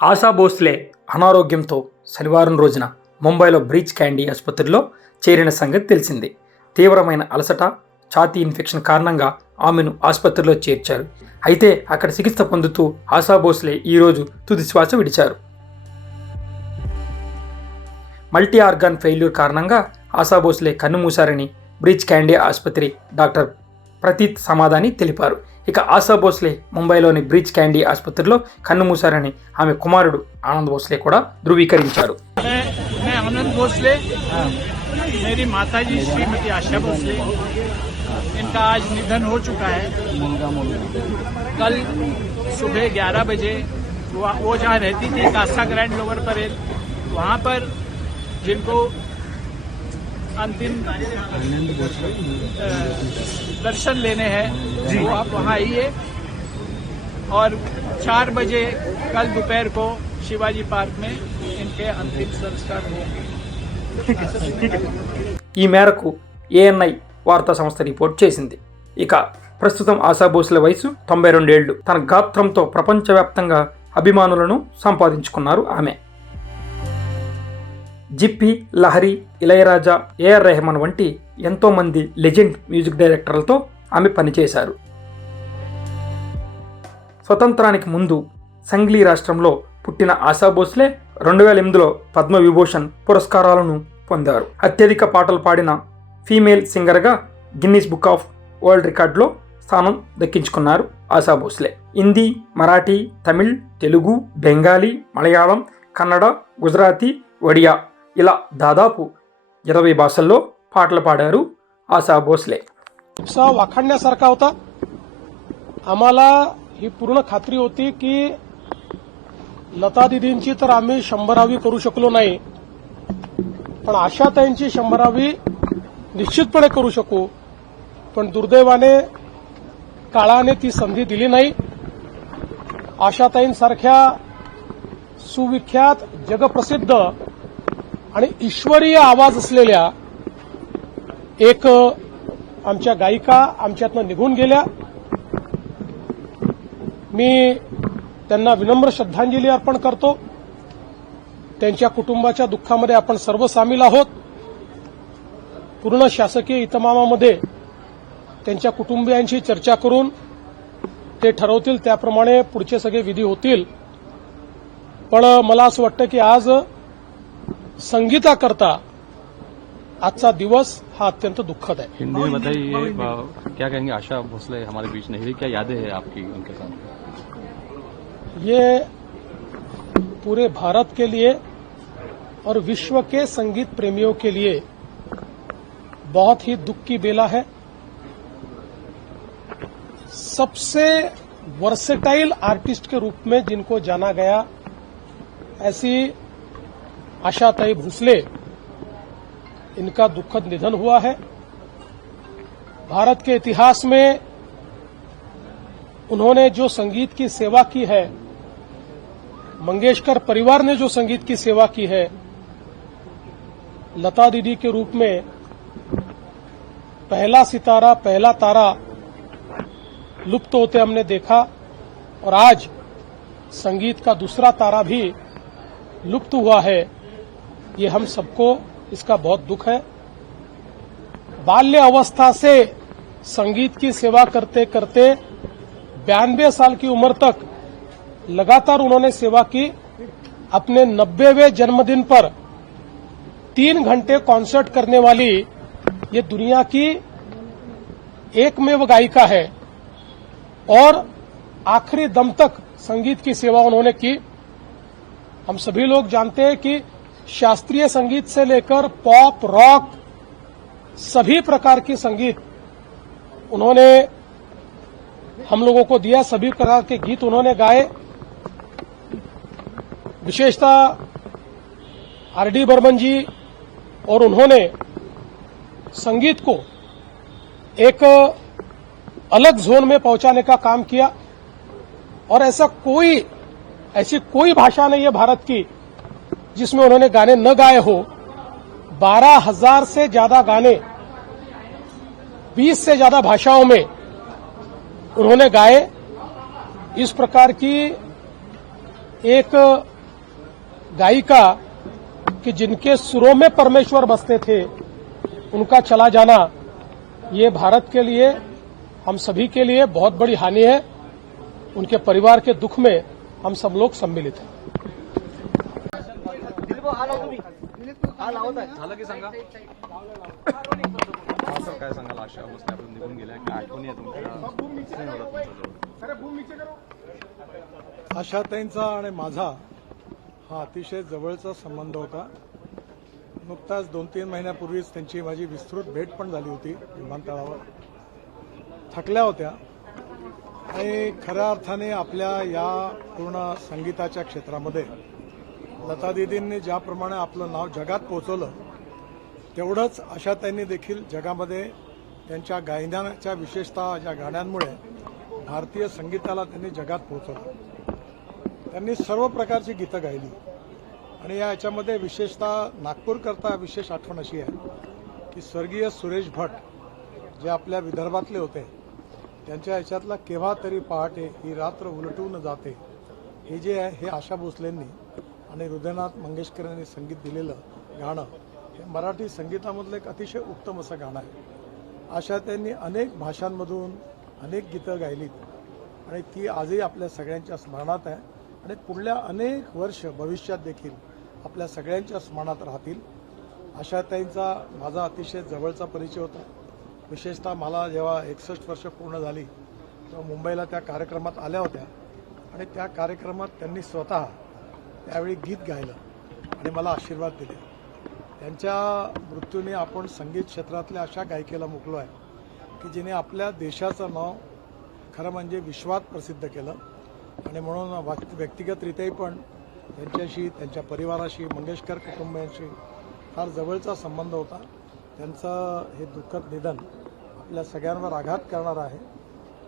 ఆశా భోస్లే అనారోగ్యంతో శనివారం రోజున ముంబైలో బ్రీచ్ క్యాండీ ఆసుపత్రిలో చేరిన సంగతి తెలిసిందే. తీవ్రమైన అలసట, ఛాతీ ఇన్ఫెక్షన్ కారణంగా ఆమెను ఆసుపత్రిలో చేర్చారు. అయితే అక్కడ చికిత్స పొందుతూ ఆశా భోస్లే ఈరోజు తుది శ్వాస విడిచారు. మల్టీ ఆర్గాన్ ఫెయిల్యూర్ కారణంగా ఆశా భోస్లే కన్నుమూశారని బ్రీచ్ క్యాండీ ఆసుపత్రి డాక్టర్ ప్రతీత్ సమాధాని తెలిపారు. ఇక ఆశా భోస్లే ముంబైలోని బ్రీచ్ క్యాండీ ఆసుపత్రిలో కన్నుమూశారని ఆమె కుమారుడు ఆనంద్ భోస్లే కూడా ధృవీకరించారు. आनंद भोसले, मेरी माताजी श्रीमती आशा भोसले, इनका आज निधन हो चुका है। कल सुबह 11 बजे वो जहाँ रहती थी कासा ग्रैंड लोअर परेल, वहाँ पर जिनको अंतिम दर्शन लेने हैं वो आप वहाँ आइए। और 4 बजे कल दोपहर को शिवाजी पार्क में इनके अंतिम संस्कार होंगे। ఈ మేరకు ఏఎన్ఐ వార్తా సంస్థ రిపోర్ట్ చేసింది. ఇక ప్రస్తుతం ఆశా భోస్లే వయసు 92 ఏళ్లు. తన గాత్రంతో ప్రపంచవ్యాప్తంగా అభిమానులను సంపాదించుకున్నారు ఆమె. జిప్పి, లహరి, ఇళయరాజా, ఏఆర్ రెహమాన్ వంటి ఎంతోమంది లెజెండ్ మ్యూజిక్ డైరెక్టర్లతో ఆమె పనిచేశారు. స్వతంత్రానికి ముందు సంగ్లీ రాష్ట్రంలో పుట్టిన ఆశా భోస్లే 2008లో పద్మవిభూషణ్ పురస్కారాలను పొందారు. అత్యధిక పాటలు పాడిన ఫీమేల్ సింగర్గా గిన్నీస్ బుక్ ఆఫ్ వరల్డ్ రికార్డులో స్థానం దక్కించుకున్నారు ఆశా భోస్లే. హిందీ, మరాఠీ, తమిళ్, తెలుగు, బెంగాలీ, మలయాళం, కన్నడ, గుజరాతీ, ఒడియా ఇలా దాదాపు 20 భాషల్లో పాటలు పాడారు ఆశా భోస్లే. उत्साह वाखाणण्यासारखा होता. आम्हाला ही पूर्ण खात्री होती की लता दिदींची तर आम्ही 100वी करू शकलो नाही, पण आशाताईंची 100वी निश्चितपणे करू शकू. पण दुर्दैवाने काळाने ती संधी दिली नाही. आशाताईंसारख्या सुविख्यात, जगप्रसिद्ध आणि ईश्वरीय आवाज असलेल्या एक आमच्या गायिका आमच्यातनं निघून गेल्या. मी त्यांना विनम्र श्रद्धांजली अर्पण करतो. त्यांच्या कुटुंबाच्या दुःखामध्ये आपण सर्व सामील आहोत. पूर्ण शासकीय इतमामामध्ये त्यांच्या कुटुंबियांशी चर्चा करून ते ठरवतील त्याप्रमाणे पुढचे सगळे विधी होतील. पण मला असं वाटतं की आज संगीताकरता आजचा दिवस हा अत्यंत दुःखद है. हिंदी में बताइए, क्या कहेंगे? आशा भोसले हमारे बीच नहीं रही, क्या यादें हैं आपकी उनके साथ? ये पूरे भारत के लिए और विश्व के संगीत प्रेमियों के लिए बहुत ही दुख की बेला है. सबसे वर्सेटाइल आर्टिस्ट के रूप में जिनको जाना गया, ऐसी आशाताई भोसले, इनका दुखद निधन हुआ है. भारत के इतिहास में उन्होंने जो संगीत की सेवा की है, मंगेशकर परिवार ने जो संगीत की सेवा की है, लता दीदी के रूप में पहला सितारा, पहला तारा लुप्त होते हमने देखा. और आज संगीत का दूसरा तारा भी लुप्त हुआ है. ये हम सबको इसका बहुत दुख है. बाल्य अवस्था से संगीत की सेवा करते करते 92 साल की उम्र तक लगातार उन्होंने सेवा की. अपने 90वें जन्मदिन पर 3 घंटे कॉन्सर्ट करने वाली ये दुनिया की एकमेव गायिका है. और आखिरी दम तक संगीत की सेवा उन्होंने की. हम सभी लोग जानते हैं कि शास्त्रीय संगीत से लेकर पॉप, रॉक, सभी प्रकार की संगीत उन्होंने हम लोगों को दिया. सभी प्रकार के गीत उन्होंने गाए. विशेषतः आर.डी. बर्मन जी और उन्होंने संगीत को एक अलग जोन में पहुंचाने का काम किया. और ऐसी कोई भाषा नहीं है भारत की जिसमें उन्होंने गाने न गाए हो. 12,000 से ज्यादा गाने 20 से ज्यादा भाषाओं में उन्होंने गाए. इस प्रकार की एक गायिका कि जिनके सुरों में परमेश्वर बसते थे, उनका चला जाना ये भारत के लिए, हम सभी के लिए बहुत बड़ी हानि है। उनके परिवार के दुख में हम सब लोग सम्मिलित हैं। झालं की सांगा हा सर काय सांगाल आशा भोसले आपण निघून गेल्या की आठवणी आहे तुमच्या स्नेह होता तुमच्याजवळ आशाताईंचा आणि माझा हा अतिशय जवळचा संबंध होता. नुकताच 2-3 महिन्यापूर्वीच त्यांची माझी विस्तृत भेट पण झाली होती विमानतळावर. थकल्या होत्या आणि खऱ्या अर्थाने आपल्या या पूर्ण संगीताच्या क्षेत्रामध्ये लता दीदींनी ज्याप्रमाणे आपलं नाव जगात पोहोचवलं, तेवढंच आशाताईंनी देखील जगामध्ये त्यांच्या गायनाच्या विशेषतः ज्या गाण्यांमुळे भारतीय संगीताला त्यांनी जगात पोहोचवलं. त्यांनी सर्व प्रकारची गीतं गायली आणि याच्यामध्ये विशेषतः नागपूरकरता विशेष आठवण अशी आहे की स्वर्गीय सुरेश भट जे आपल्या विदर्भातले होते, त्यांच्या याच्यातला केव्हा तरी पहाटे ही रात्र उलटून जाते हे जे आहे हे आशा भोसलेंनी आणि हृदयनाथ मंगेशकर यांनी संगीत दिलेलं गाणं हे मराठी संगीतामधलं एक अतिशय उत्तम असं गाणं आहे. आशाताईंनी अनेक भाषांमधून अनेक गीतं गायलीत आणि ती आजही आपल्या सगळ्यांच्या स्मरणात आहे आणि पुढल्या अनेक वर्ष भविष्यात देखील आपल्या सगळ्यांच्या स्मरणात राहतील. आशाताईंचा माझा अतिशय जवळचा परिचय होता. विशेषतः मला जेव्हा 61 वर्ष पूर्ण झाली तेव्हा मुंबईला त्या कार्यक्रमात आल्या होत्या आणि त्या कार्यक्रमात त्यांनी स्वतः त्यावेळी गीत गायलं आणि मला आशीर्वाद दिले. त्यांच्या मृत्यूने आपण संगीत क्षेत्रातल्या अशा गायिकेला मुकलो आहे की जिने आपल्या देशाचं नाव खरं म्हणजे विश्वात प्रसिद्ध केलं आणि म्हणून व्यक्तिगतरित्याही पण त्यांच्याशी, त्यांच्या परिवाराशी, मंगेशकर कुटुंबियांशी फार जवळचा संबंध होता. त्यांचं हे दुःखद निधन आपल्या सगळ्यांवर आघात करणारं आहे,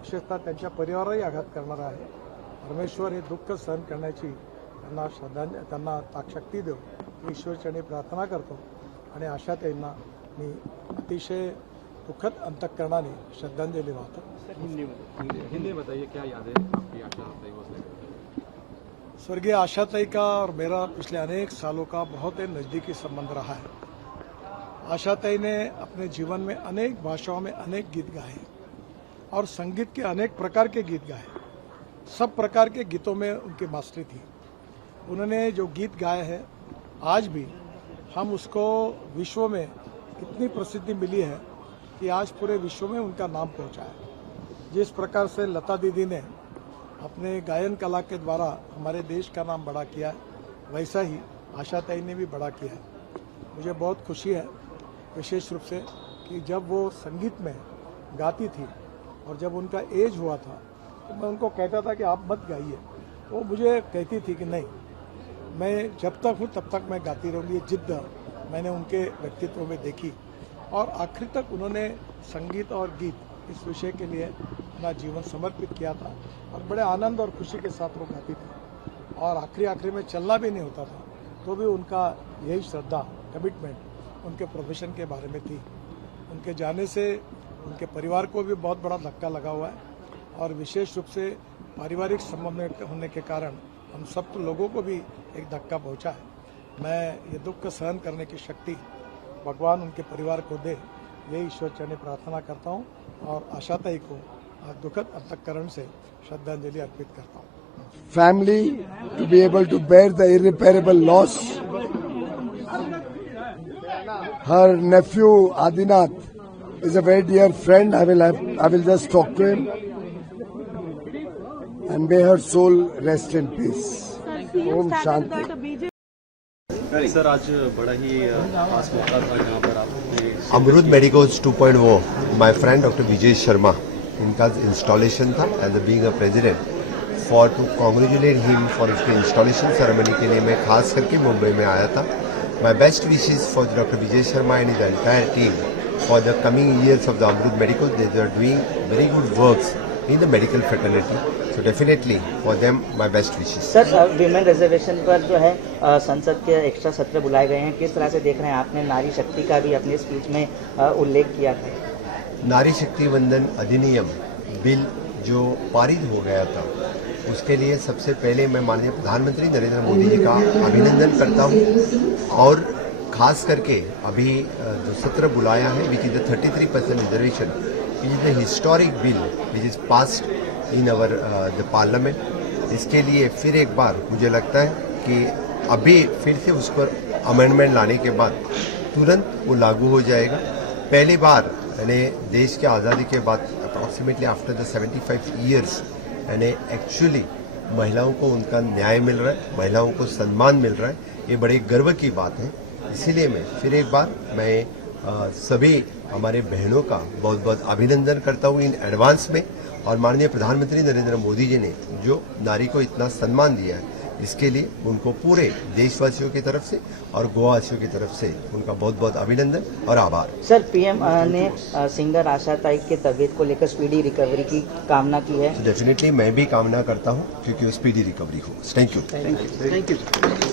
विशेषतः त्यांच्या परिवारालाही आघात करणारं आहे. परमेश्वर हे दुःख सहन करण्याची त्यांना ताकशक्ती देव ईश्वरचरणी प्रार्थना करतो आणि आशाताईंना मी अतिशय दुःखद अंतःकरणाने श्रद्धांजली वाहतो. हिंदी में बताइए क्या याद है आपकी आशाताई भोसले की? स्वर्गीय आशाताई का और मेरा पिछले अनेक सालों का बहुत ही नज़दीकी संबंध रहा है. आशाताई ने अपने जीवन में अनेक भाषाओं में अनेक गीत गाए और संगीत के अनेक प्रकार के गीत गाए. सब प्रकार के गीतों में उनकी मास्टरी थी. उन्होंने जो गीत गाए हैं आज भी हम उसको विश्व में इतनी प्रसिद्धि मिली है कि आज पूरे विश्व में उनका नाम पहुंचा है. जिस प्रकार से लता दीदी ने अपने गायन कला के द्वारा हमारे देश का नाम बड़ा किया है, वैसा ही आशाताई ने भी बड़ा किया है. मुझे बहुत खुशी है विशेष रूप से कि जब वो संगीत में गाती थी और जब उनका एज हुआ था तो मैं उनको कहता था कि आप मत गाइए. वो मुझे कहती थी कि नहीं, मैं जब तक हूँ तब तक मैं गाती रहूँगी. ये जिद्द मैंने उनके व्यक्तित्व में देखी और आखिर तक उन्होंने संगीत और गीत इस विषय के लिए अपना जीवन समर्पित किया था और बड़े आनंद और खुशी के साथ वो गाती थी और आखिरी में चलना भी नहीं होता था तो भी उनका यही श्रद्धा, कमिटमेंट उनके प्रोफेशन के बारे में थी. उनके जाने से उनके परिवार को भी बहुत बड़ा धक्का लगा हुआ है और विशेष रूप से पारिवारिक संबंध होने के कारण हम सब लोगों को भी एक धक्का पहुंचा है. मैं ये दुख सहन करने की शक्ति भगवान उनके परिवार को दे, ये ईश्वर चरणी प्रार्थना करता हूँ और आशाताई को दुखद अंतःकरण से श्रद्धांजलि अर्पित करता हूँ. Family to be able to bear the irreparable loss. Her nephew Adinath is a very dear friend. I will just talk to him. And may her soul rest in peace. Om Shanti. Sir आज बड़ा ही खास मौका था जहाँ पर आपने Amrit medicos 2.0 my friend doctor Vijay Sharma इनका इंस्टॉलेशन था as a being a president for to congratulate him for इसके इंस्टॉलेशन सेरेमनी के लिए मैं खास करके मुंबई में आया था. My best wishes for doctor Vijay Sharma and his entire team for the coming years of the Amrit medicos. They are doing very good works in the medical fraternity. So definitely for them my best wishes. Sir women reservation पर जो है संसद के extra सत्र बुलाए गए हैं, किस तरह से देख रहे हैं? आपने नारी शक्ति का भी अपने स्पीच में उल्लेख किया था. नारी शक्ति वंदन अधिनियम बिल जो पारित हो गया था उसके लिए सबसे पहले मैं माननीय प्रधानमंत्री नरेंद्र मोदी जी का अभिनंदन करता हूँ और खास करके अभी जो सत्र बुलाया है which is the 33% reservation which is the historic bill which is passed in our the parliament. इसके लिए फिर एक बार मुझे लगता है कि अभी फिर से उस पर अमेंडमेंट लाने के बाद तुरंत वो लागू हो जाएगा। पहली बार यानी देश की आज़ादी के बाद अप्रॉक्सीमेटली आफ्टर द 75 ईयर्स यानी एक्चुअली महिलाओं को उनका न्याय मिल रहा है, महिलाओं को सम्मान मिल रहा है। ये बड़े गर्व की बात है। इसीलिए मैं फिर एक बार सभी हमारे बहनों का बहुत बहुत अभिनंदन करता हूँ इन एडवांस में। और माननीय प्रधानमंत्री नरेंद्र मोदी जी ने जो नारी को इतना सम्मान दिया है इसके लिए उनको पूरे देशवासियों की तरफ से और गोवासियों की तरफ से उनका बहुत बहुत अभिनंदन और आभार। सर पीएम ने सिंगर आशा ताई के तबीयत को लेकर स्पीडी रिकवरी की कामना की है। डेफिनेटली मैं भी कामना करता हूँ क्योंकि वो स्पीडी रिकवरी हो। Thank you.